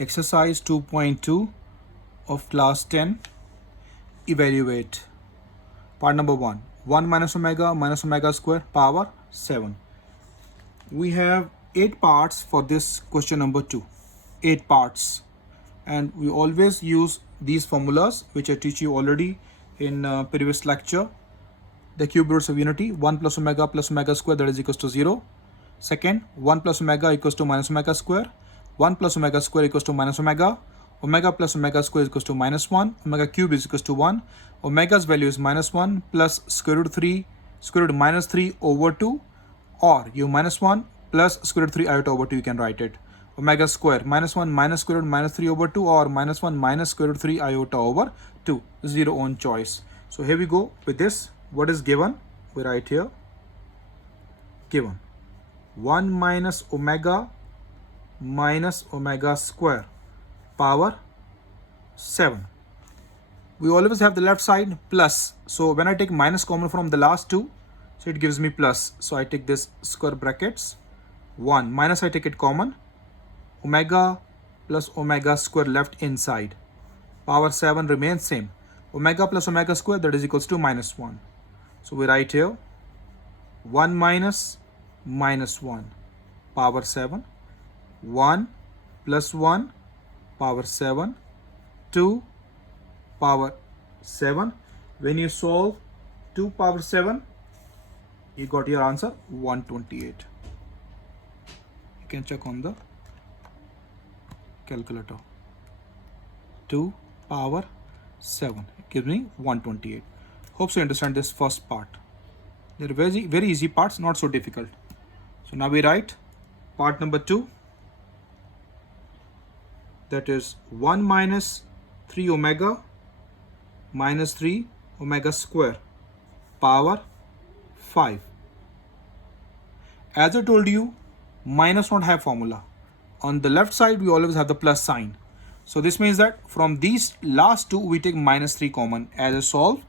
Exercise 2.2 of class 10. Evaluate. Part number 1. 1 minus omega square power 7. We have 8 parts for this question number 2. 8 parts. And we always use these formulas which I teach you already in previous lecture. The cube roots of unity: 1 plus omega square, that is equals to 0. Second, 1 plus omega equals to minus omega square. 1 plus omega square equals to minus omega. Omega plus omega square is equals to minus 1. Omega cube is equals to 1. Omega's value is minus 1 plus square root minus 3 over 2, or you minus 1 plus square root 3 iota over 2, you can write it. Omega square minus 1 minus square root minus 3 over 2, or minus 1 minus square root 3 iota over 2. Zero own choice. So here we go with this. What is given? We write here. Given 1 minus omega square power 7. We always have the left side plus. So when I take minus common from the last two, so it gives me plus. So I take this square brackets. 1 minus, I take it common. Omega plus omega square left inside. Power 7 remains same. Omega plus omega square, that is equals to minus 1. So we write here 1 minus 1 power 7. 1 plus 1 power 7. 2 power 7. When you solve 2 power 7, you got your answer 128. You can check on the calculator. 2 power 7 gives me 128. Hope you understand this first part. They're very easy parts, not so difficult. So now we write part number 2. That is 1 minus 3 omega minus 3 omega square power 5. As I told you, minus don't have formula. On the left side, we always have the plus sign. So this means that from these last two, we take minus 3 common. As I solve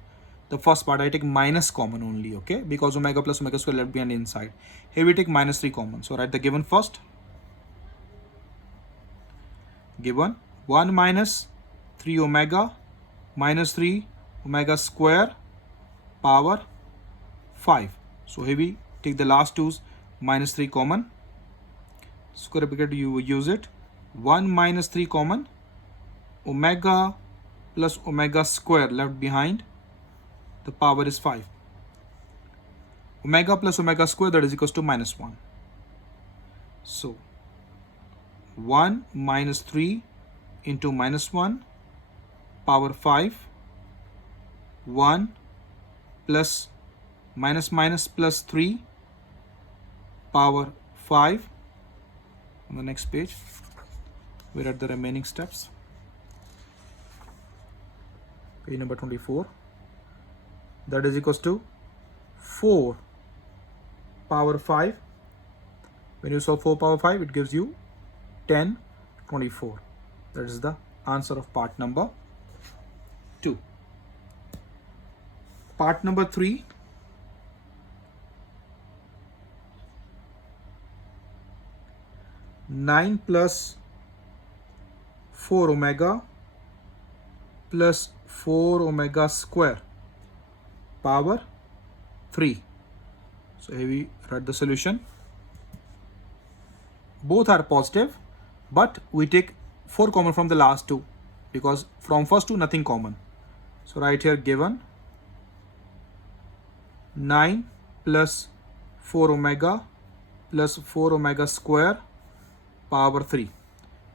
the first part, I take minus common only, okay? Because omega plus omega square left behind inside. Here we take minus 3 common. So write the given first. Given 1 minus 3 omega minus 3 omega square power 5. So here we take the last two's minus 3 common. Square bracket, you use it. 1 minus 3 common. Omega plus omega square left behind. The power is 5. Omega plus omega square, that is equals to minus 1. So 1 minus 3 into minus 1 power 5. 1 plus minus plus 3 power 5. On the next page, we're at the remaining steps. Page number 24. That is equals to 4 power 5. When you solve 4 power 5, it gives you 1024. That is the answer of part number 2. Part number 3. Nine plus 4 omega plus 4 omega square power 3. So here we write the solution. Both are positive, but we take 4 common from the last two, because from first two nothing common. So right here given 9 plus 4 omega plus 4 omega square power 3.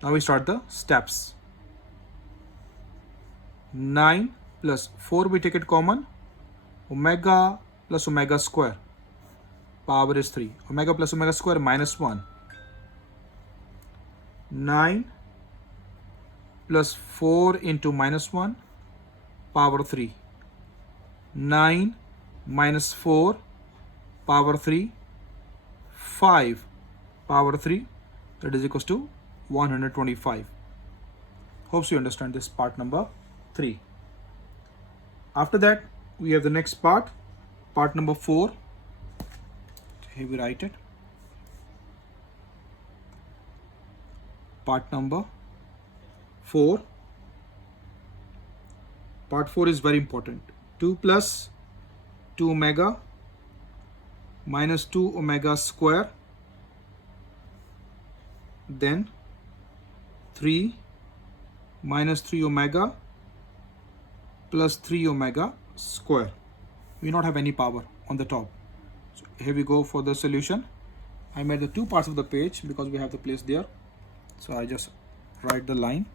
Now we start the steps. 9 plus 4, we take it common. Omega plus omega square power is 3. Omega plus omega square minus 1. 9 plus 4 into minus 1 power 3. 9 minus 4 power 3. 5 power 3. That is equals to 125. Hope you understand this part number 3. After that, we have the next part number 4. Here we write it. Part number 4. Part 4 is very important. 2 plus 2 omega minus 2 omega square, then 3 minus 3 omega plus 3 omega square. We not have any power on the top. So here we go for the solution. I made the two parts of the page because we have the place there. So I just write the line.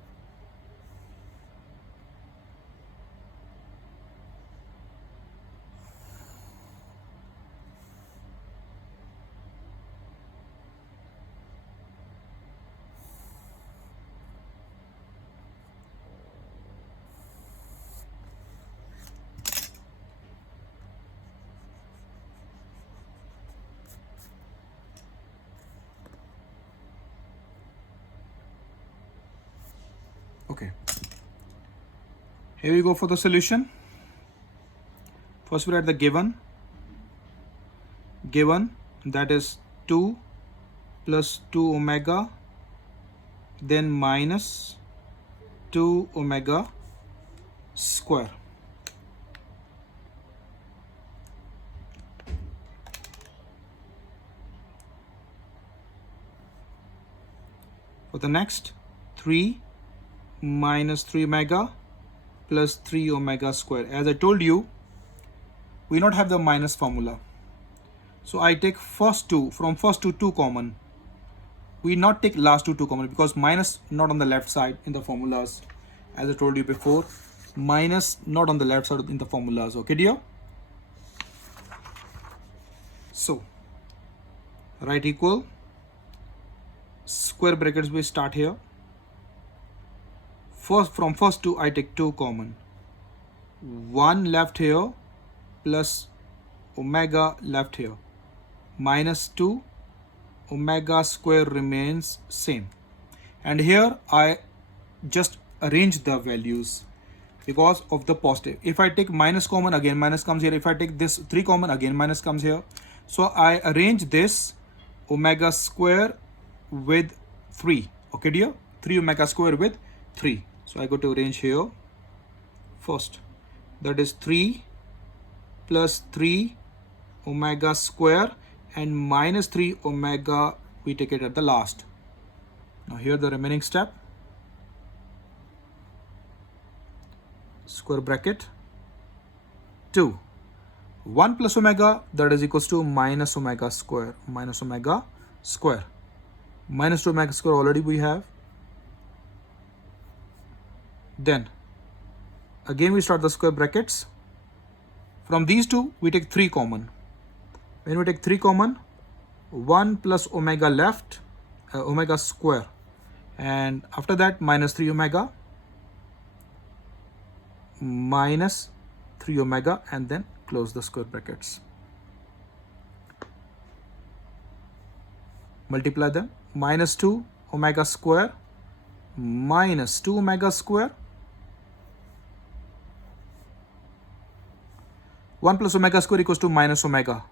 Okay, here we go for the solution. First we write the given, that is 2 plus 2 omega, then minus 2 omega square. For the next, 3 minus 3 omega plus 3 omega square. As I told you, we not have the minus formula. So I take first two, from first to 2 common. We not take last two common because minus not on the left side in the formulas. As I told you before, minus not on the left side in the formulas. Okay, dear? So, right equal, square brackets we start here. First, from first two, I take 2 common. 1 left here plus omega left here. Minus 2 omega square remains same. And here I just arrange the values because of the positive. If I take minus common, again minus comes here. If I take this 3 common, again minus comes here. So I arrange this omega square with 3. Okay, dear? 3 omega square with 3. So I go to arrange here first. That is 3 plus 3 omega square and minus 3 omega, we take it at the last. Now here the remaining step. Square bracket 2. 1 plus omega, that is equals to minus omega square. Minus omega square. Minus 2 omega square already we have. Then again we start the square brackets. From these two we take 3 common. When we take 3 common, 1 plus omega left, omega square, and after that minus 3 omega, minus 3 omega, and then close the square brackets. Multiply them. Minus 2 omega square minus 2 omega square. 1 plus omega square equals to minus omega.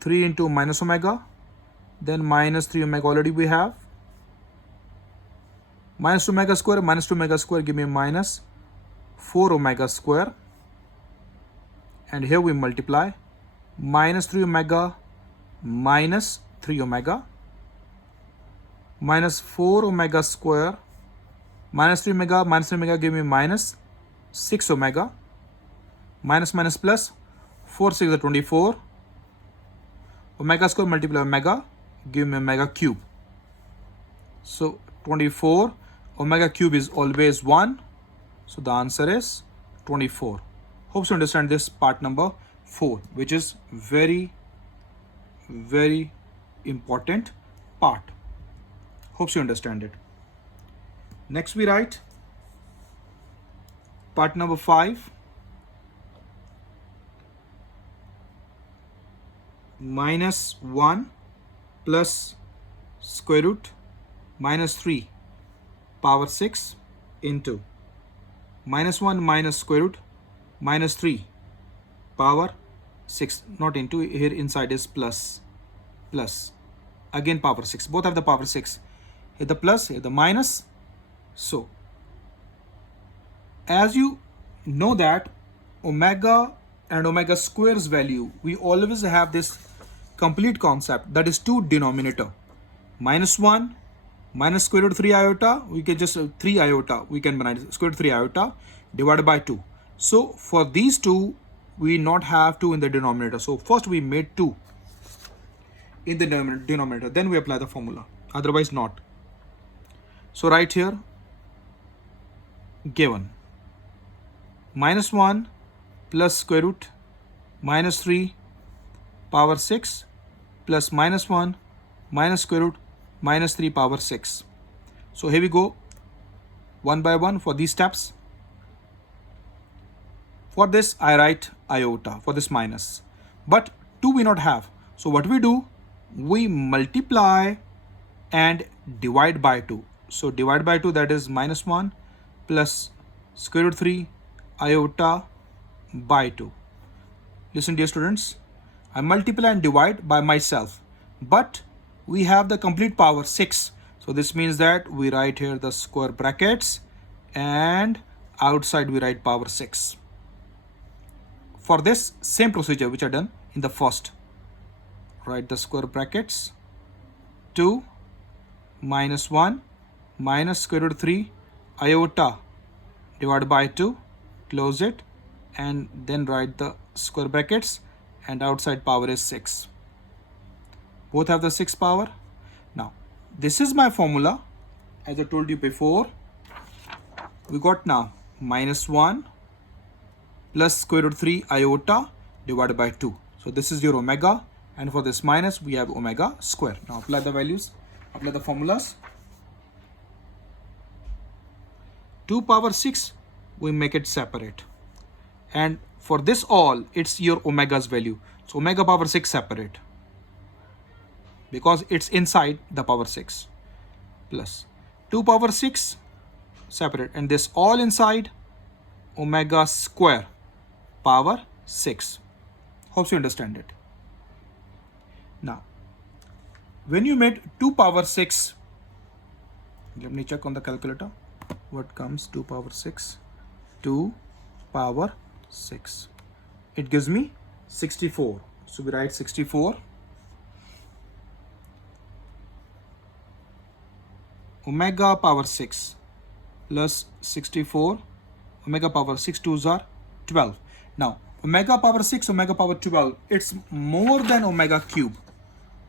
3 into minus omega, then minus 3 omega already we have. Minus 2 omega square, minus 2 omega square give me minus 4 omega square. And here we multiply. Minus 3 omega minus 3 omega. Minus 4 omega square. Minus 3 omega give me minus 6 omega. Minus minus plus, 4 6 is 24. Omega square multiply omega, give me omega cube. So 24, omega cube is always 1. So the answer is 24. Hope you understand this part number 4, which is very, very important part. Hope you understand it. Next we write part number 5. Minus 1 plus square root minus 3 power 6 into minus 1 minus square root minus 3 power 6, not into, here inside is plus, again power 6, both have the power 6, here the plus, here the minus. So As you know that omega and omega squares value, we always have this complete concept, that is two denominator, minus 1 minus square root 3 iota, we can just 3 iota, we can write square root 3 iota divided by 2. So for these two, we not have 2 in the denominator. So first we made 2 in the denominator, then we apply the formula, otherwise not. So right here, given minus 1 plus square root minus 3 power 6 plus minus 1 minus square root minus 3 power 6. So here we go, one by one for these steps. For this I write iota for this minus, but 2 we not have. So what we do, we multiply and divide by 2. So divide by 2, that is minus 1 plus square root 3 iota by 2. Listen dear students, I multiply and divide by myself, but we have the complete power 6. So this means that we write here the square brackets and outside we write power 6. For this same procedure which I done in the first, write the square brackets 2 minus 1 minus square root 3 iota divided by 2, close it, and then write the square brackets and outside power is 6. Both have the 6 power. Now this is my formula. As I told you before, we got now minus 1 plus square root 3 iota divided by 2. So this is your omega, and for this minus we have omega square. Now apply the values, apply the formulas. 2 power 6, we make it separate, and for this all it's your omega's value. So omega power 6 separate because it's inside the power 6, plus 2 power 6 separate, and this all inside omega square power 6. Hope you understand it. Now when you made 2 power 6, let me check on the calculator what comes. 2 power 6, 2 power 6, it gives me 64. So we write 64 omega power 6 plus 64 omega power 6 2s are 12. Now omega power 6 omega power 12, it's more than omega cube,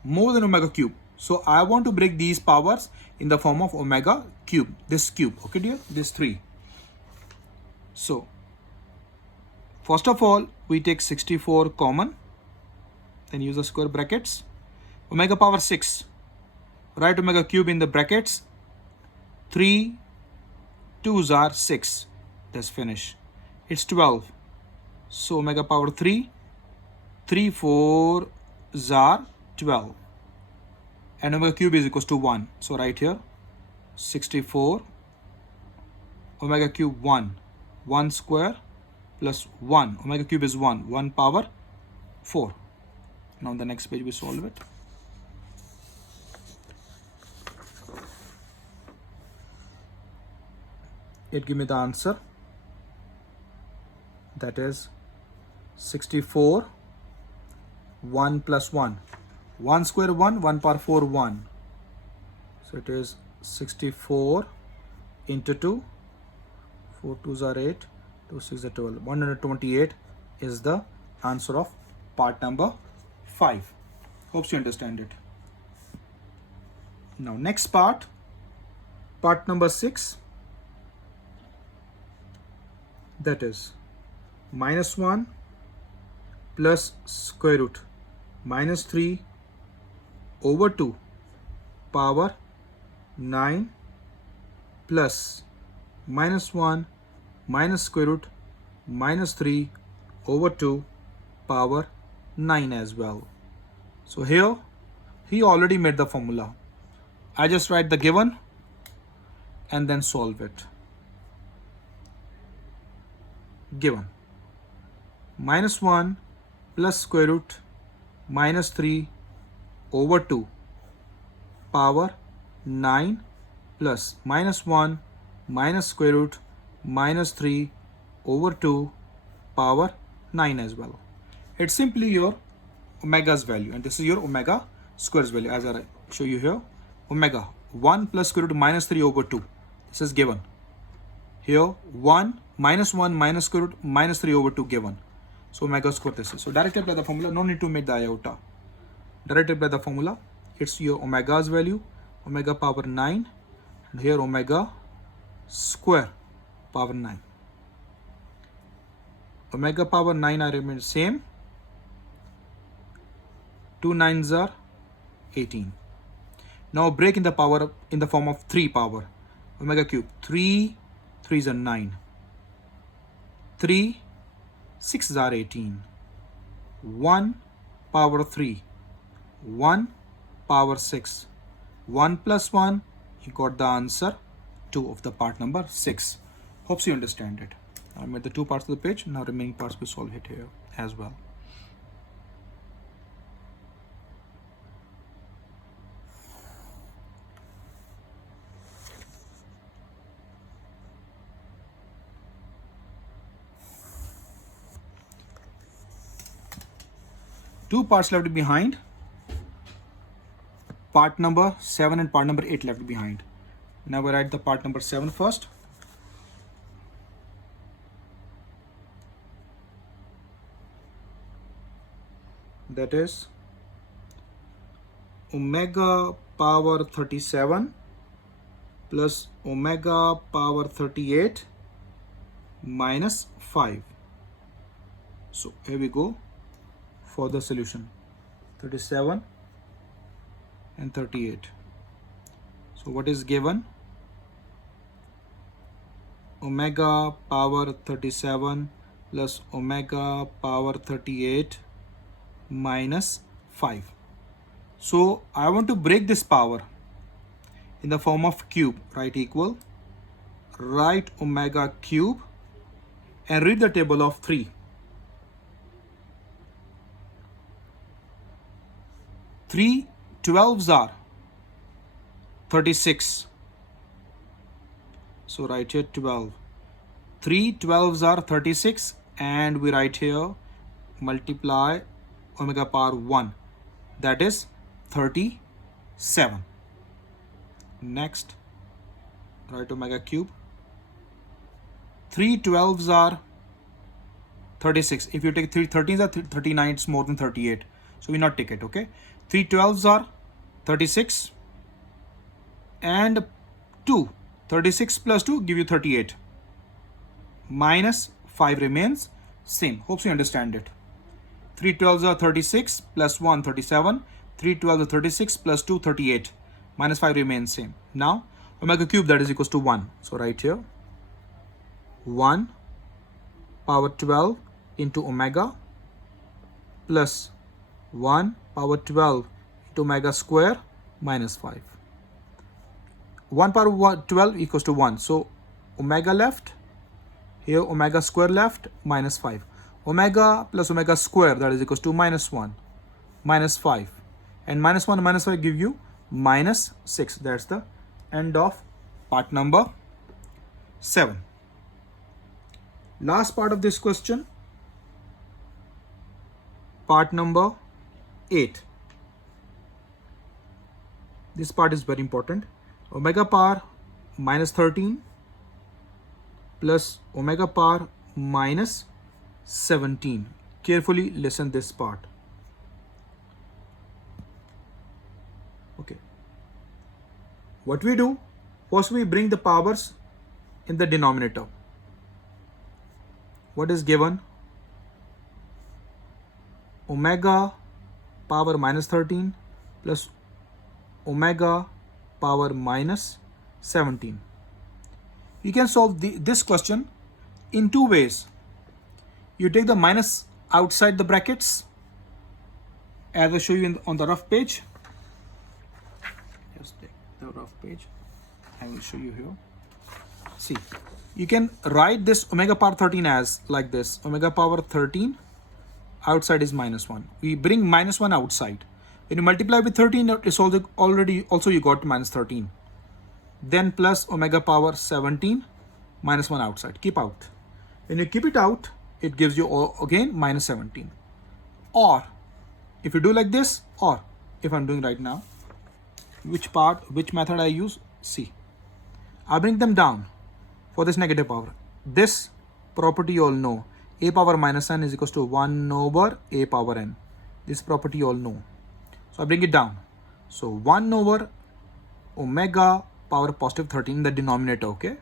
more than omega cube. So I want to break these powers in the form of omega cube, this cube, okay dear, this 3. So first of all we take 64 common, then use the square brackets. Omega power 6, write omega cube in the brackets, 3 2s are 6, that's finish, it's 12. So omega power 3, 3 4s are 12, and omega cube is equals to 1. So right here 64 omega cube 1, 1 square plus 1, omega cube is 1, 1 power 4. Now on the next page we solve it. It give me the answer, that is 64 1 plus 1, 1 square 1, 1 power 4 1. So it is 64 into 2, 4 2s are 8, 2 6 are 12, 128 is the answer of part number 5. Hope you understand it. Now next part number 6, that is minus 1 plus square root minus 3 over 2 power 9 plus minus 1 minus square root minus 3 over 2 power 9 as well. So here he already made the formula. I just write the given and then solve it. Given minus 1 plus square root minus 3 over 2 power 9 plus minus 1 minus square root minus 3 over 2 power 9 as well. It's simply your omega's value, and this is your omega square's value as I show you here. Omega 1 plus square root minus 3 over 2. This is given. Here 1 minus square root minus 3 over 2 given. So omega square this is. So directly apply the formula, no need to make the iota. Directly apply the formula. It's your omega's value, omega power 9, and here omega square power 9. Omega power 9 I remain same. 2 9s are 18. Now break in the power in the form of 3 power. Omega cube 3 3s are 9. 3 6s are 18. 1 power 3. 1 power 6. 1 plus 1, you got the answer 2 of the part number 6. Hopes you understand it. I made the 2 parts of the page. Now remaining parts we solve it here as well. Two parts left behind. Part number 7 and part number 8 left behind. Now we write the part number 7 first. That is omega power 37 plus omega power 38 minus 5. So here we go for the solution. 37 and 38. So what is given? Omega power 37 plus omega power 38 minus 5. So I want to break this power in the form of cube. Write equal, write omega cube and read the table of 3. 3 12s are 36. So write here 12. 3 12s are 36, and we write here multiply omega power 1. That is 37. Next, write omega cube. 3 12s are 36. If you take 3 13s are 39, it's more than 38. So we not take it, okay? 3 12s are 36 and 2. 36 plus 2 give you 38. Minus 5 remains same. Hope you understand it. 3 12s are 36 plus 1 37. 3 12s are 36 plus 2 38. Minus 5 remains same. Now omega cube, that is equals to 1. So right here 1 power 12 into omega plus 1 power 12 into omega square minus 5. 1 power 12 equals to 1. So omega left, here omega square left, minus 5. Omega plus omega square, that is equals to minus 1, minus 5. And minus 1 minus 5 give you minus 6. That's the end of part number 7. Last part of this question, part number 8. This part is very important. Omega power minus 13 plus omega power minus 17. Carefully listen this part. Okay. What we do? First we bring the powers in the denominator. What is given? Omega power minus 13 plus omega power minus 17. You can solve this question in 2 ways. You take the minus outside the brackets, as I show you on the rough page. Just take the rough page. I will show you here. See, you can write this omega power 13 as like this. Omega power 13 outside is minus 1. We bring minus 1 outside. When you multiply with 13, it's also you got minus 13. Then plus omega power 17 minus 1 outside, keep out. When you keep it out, it gives you again minus 17. Or if you do like this, or if I'm doing right now, which method I use, see, I bring them down for this negative power. This property you all know, a power minus n is equals to 1 over a power n. This property you all know. So I bring it down. So 1 over omega power positive 13 in the denominator, okay?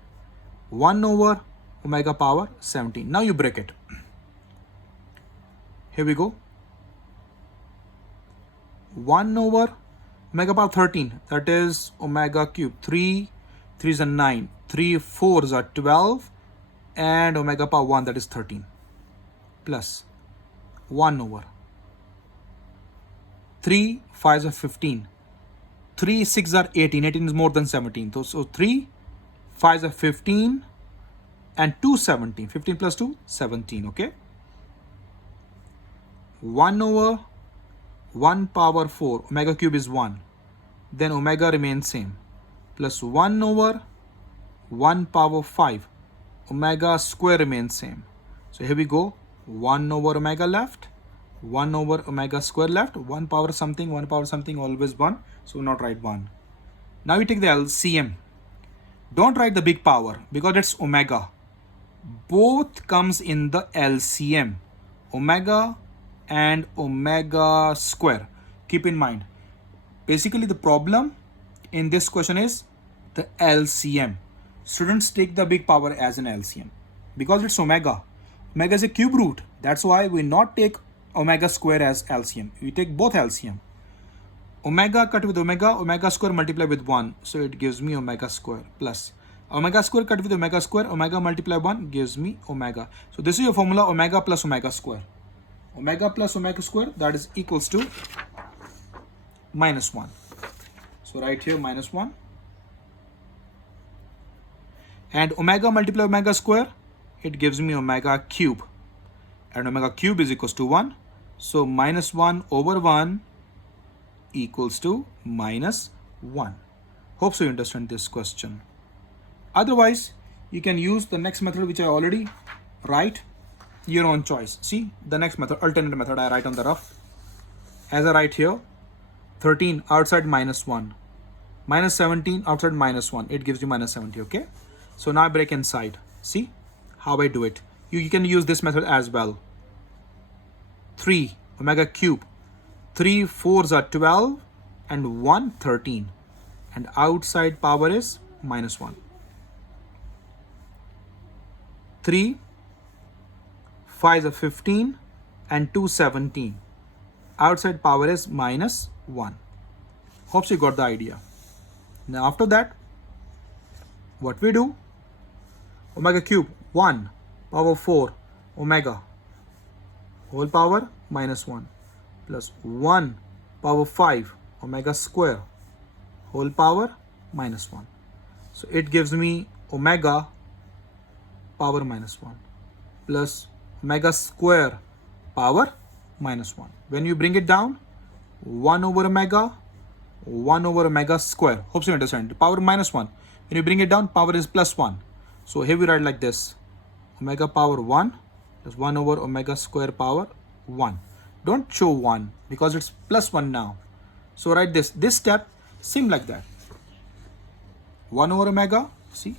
1 over omega power 17. Now you break it. Here we go. 1 over omega power 13, that is omega cube. 3 3s are 9, 3 4s are 12, and omega power 1, that is 13, plus 1 over 3 5s are 15, 3 6s are 18, 18 is more than 17, so 3 5s are 15, and 2 17, 15 plus 2 17, okay? 1 over 1 power 4, omega cube is 1, then omega remains same, plus 1 over 1 power 5, omega square remains same. So here we go, 1 over omega left, 1 over omega square left, 1 power something, always 1, so not write 1. Now we take the LCM. Don't write the big power because it's omega. Both comes in the LCM, omega and omega square. Keep in mind, basically the problem in this question is the LCM. Students take the big power as an LCM because it's omega. Omega is a cube root. That's why we not take omega square as LCM. We take both LCM. Omega cut with omega, omega square multiply with 1. So it gives me omega square, plus omega square cut with omega square, omega multiply 1 gives me omega. So this is your formula, omega plus omega square. Omega plus omega square, that is equals to minus 1. So right here minus 1. And omega multiply omega square, it gives me omega cube. And omega cube is equals to 1. So minus 1 over 1 equals to minus 1. Hope so you understand this question. Otherwise, you can use the next method which I already write. Your own choice. See the next method, alternate method I write on the rough. As I write here, 13 outside minus 1, minus 17 outside minus 1, it gives you minus 70, okay? So now I break inside. See how I do it. You can use this method as well. 3 omega cube, 3 4s are 12, and 1 13, and outside power is minus 1. 3 5s are 15, and 2 17. Outside power is minus 1. Hope you got the idea. Now after that, what we do? Omega cube 1 power 4 omega whole power minus 1, plus 1 power 5 omega square whole power minus 1. So it gives me omega power minus 1 plus omega square power minus 1. When you bring it down, 1 over omega square. Hope you understand. The power minus 1. When you bring it down, power is plus 1. So here we write like this. Omega power 1 plus 1 over omega square power 1. Don't show 1 because it's plus 1 now. So write this. This step, same like that. 1 over omega, see?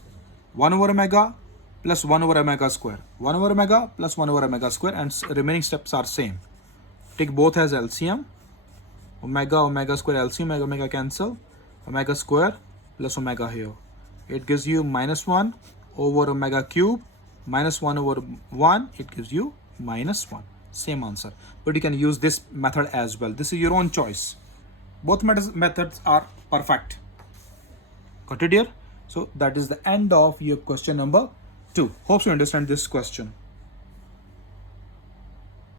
1 over omega plus 1 over omega square. 1 over omega plus 1 over omega square, and remaining steps are same. Take both as LCM. Omega square LCM, omega cancel. Omega square plus omega here. It gives you minus 1 over omega cube, minus 1 over 1, it gives you minus 1. Same answer. But you can use this method as well. This is your own choice. Both methods are perfect. Got it here? So that is the end of your question number 2. Hope you understand this question.